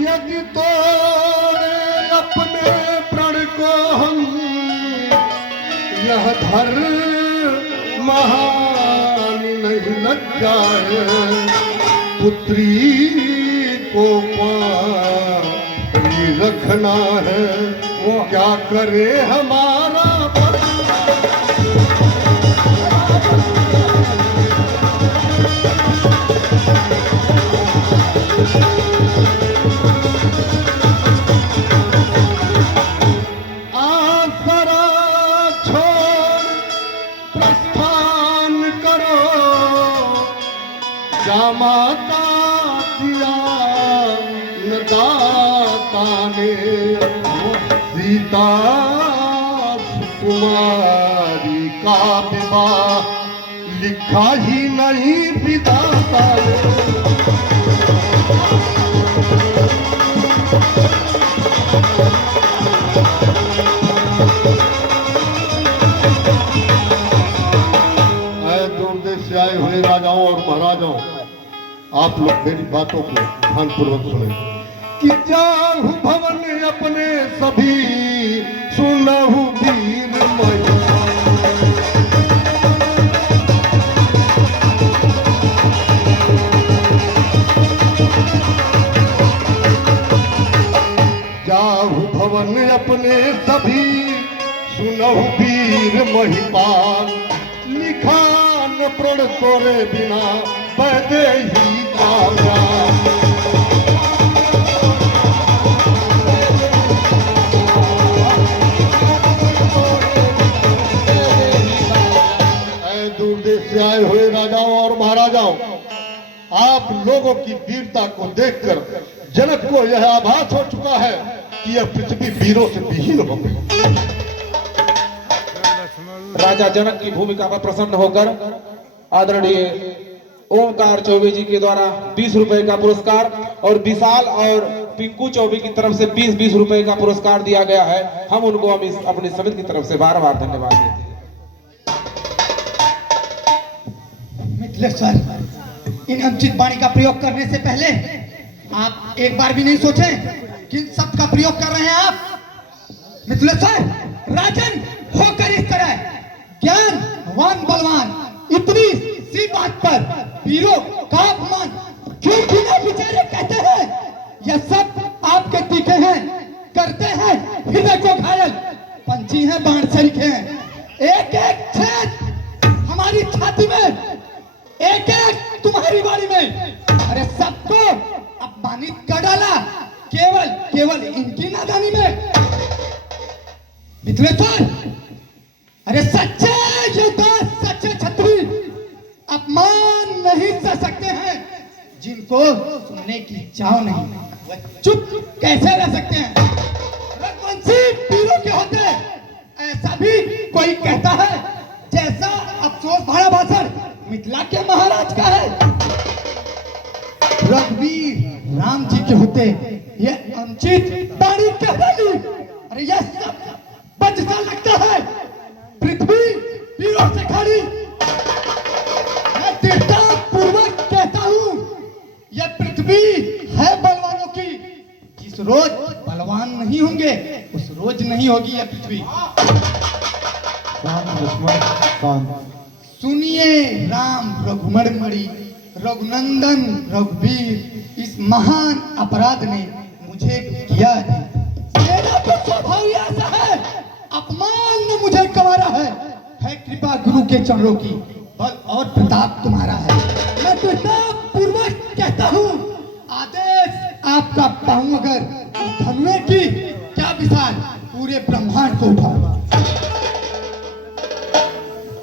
यदि तोड़े अपने प्रण को हम, यह धर महान नहीं लग जाए। पुत्री को पानी रखना है, वो क्या करे हमारा आसरा छोड़ प्रस्थान करो। क्या माता दिया न दाता ने, सीता कुमारी का विवाह लिखा ही नहीं विधाता ने। दूर देश से आए हुए राजाओं और महाराजाओं, आप लोग मेरी बातों को ध्यानपूर्वक सुने। कि जाहु भवन अपने सभी, सुनहु वीर महिमा। जाहु भवन अपने सभी, सुनहु वीर महिपाल। लिखा न प्रण तोरे बिना, पैदे ही कामयाब। दूर देश से आए हुए राजाओं और महाराजाओं, आप लोगों की वीरता को देखकर जनक को यह आभास हो चुका है कि यह पृथ्वी वीरों से विहीन हो गई। राजा जनक की भूमिका पर प्रसन्न होकर आदरणीय ओमकार चौबे जी के द्वारा 20 रुपए का पुरस्कार और विशाल और पिंकू चौबे की तरफ से 20-20 रुपए का पुरस्कार दिया गया है। हम उनको अपनी समिति की तरफ से बार-बार धन्यवाद देते हैं। मिथिलेश्वर, इन अनुचित वाणी का प्रयोग करने से पहले आप एक बार भी नहीं सोचे किन शब्द का प्रयोग कर रहे हैं आप। मिथिलेश्वर, राजन होकर इस तरह ज्ञानवान बलवान इतनी सी बात पर वीरों का अपमान क्यों बिना विचारे कहते हैं? यह सब आपके तीखे हैं, करते हैं हृदय को घायल। पंछी हैं, बाण सरीखे हैं, एक एक छेद हमारी छाती में, एक एक तुम्हारी बाड़ी में। अरे सबको अपमानित कर डाला केवल इनकी नादानी में। मिथिलेश्वर, अरे सच्चे योद्धा, सच्चे छत्री अपमान नहीं सह सकते हैं। जिनको सुनने की चाह नहीं, वह चुप कैसे रह सकते हैं? रघुवंशी वीरों के होते ऐसा भी कोई कहता है, जैसा अफसोस भरा भाषण मिथिला के महाराज का है। रघुवीर राम जी के होते ये अनुचित वाणी कह डाली। अरे यह सब बचता लगता है पृथ्वी वीरों से खाली। मैं दृढ़ता पूर्वक कहता हूँ, यह पृथ्वी है बलवानों की। जिस रोज बलवान नहीं होंगे उस रोज नहीं होगी यह पृथ्वी। सुनिए राम रघुमणि, रघुनंदन रघुवीर, इस महान अपराध ने मुझे किया है। मेरा तो स्वभाव ऐसा है, अपमान ने मुझे कमारा है कृपा गुरु के चरणों की, बल और प्रताप तुम्हारा है। मैं प्रताप पूर्वक कहता हूँ, आदेश आपका पाऊं अगर धनुए की क्या विशाल पूरे ब्रह्मांड को उठाऊंगा।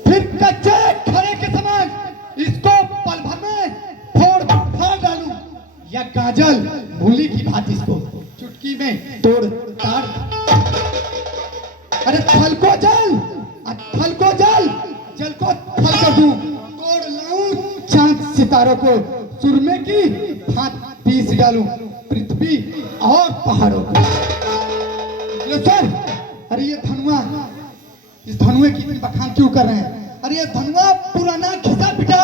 फिर कच्चे खड़े के समान इसको पल भर में फोड़ डालूं, या काजल मूली की भांति इसको चुटकी में तोड़ ताड़। अरे थल को जल, थल को जल, जल को थल कर दूं, तोड़ लाऊं चांद सितारों को, सुरमे की भांति पीस डालूं पृथ्वी और पहाड़ों को। सर, अरे ये धनुआ, इस धनुए की इतनी बखान क्यों कर रहे हैं? अरे ये धनुआ पुराना घिसा पिटा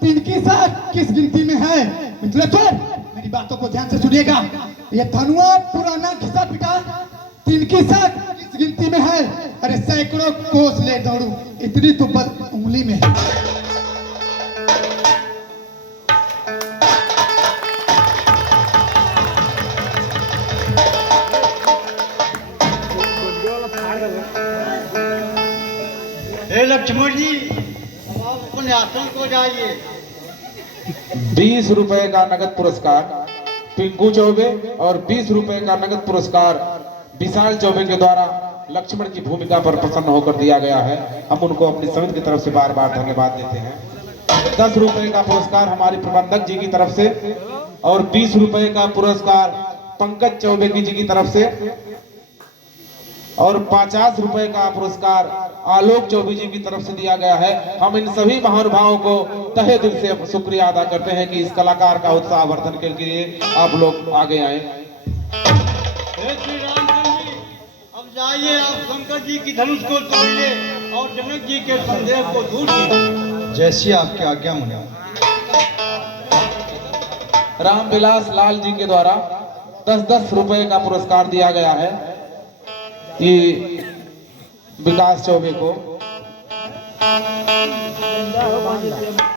3 की 7 किस गिनती में है? मिथिलेश्वर, मेरी बातों को ध्यान से सुनिएगा। ये धनुआ पुराना घिसा पिटा 3 की 7 किस गिनती में है? अरे सैकड़ों कोस ले दौड़ू, इतनी तो बल उंगली में है। हे लक्ष्मण जी, अब आप अपने आसन को जाइए। 20 रुपए का नगद पुरस्कार पिंकू चौबे और 20 रुपए का नगद पुरस्कार विशाल चौबे के द्वारा लक्ष्मण की भूमिका पर प्रसन्न होकर दिया गया है। हम उनको अपनी समिति की तरफ से बार बार धन्यवाद देते हैं। 10 रुपए का पुरस्कार हमारे प्रबंधक जी की तरफ से और 20 रुपए का पुरस्कार पंकज चौबे जी की तरफ से और 50 रुपए का पुरस्कार आलोक चौबे जी की तरफ से दिया गया है। हम इन सभी महानुभावों को तहे दिल से शुक्रिया अदा करते हैं कि इस कलाकार का उत्साहवर्धन के लिए आप लोग आगे आए। हे श्री रामचंद्र जी, अब जाइए आप शंकर जी की धनुष को तोड़िए और जनक जी के संदेह को दूर कीजिए। जैसी आपकी आज्ञा मुनि। रामविलास लाल जी के द्वारा 10-10 रुपए का पुरस्कार दिया गया है ये विकास चौबे को।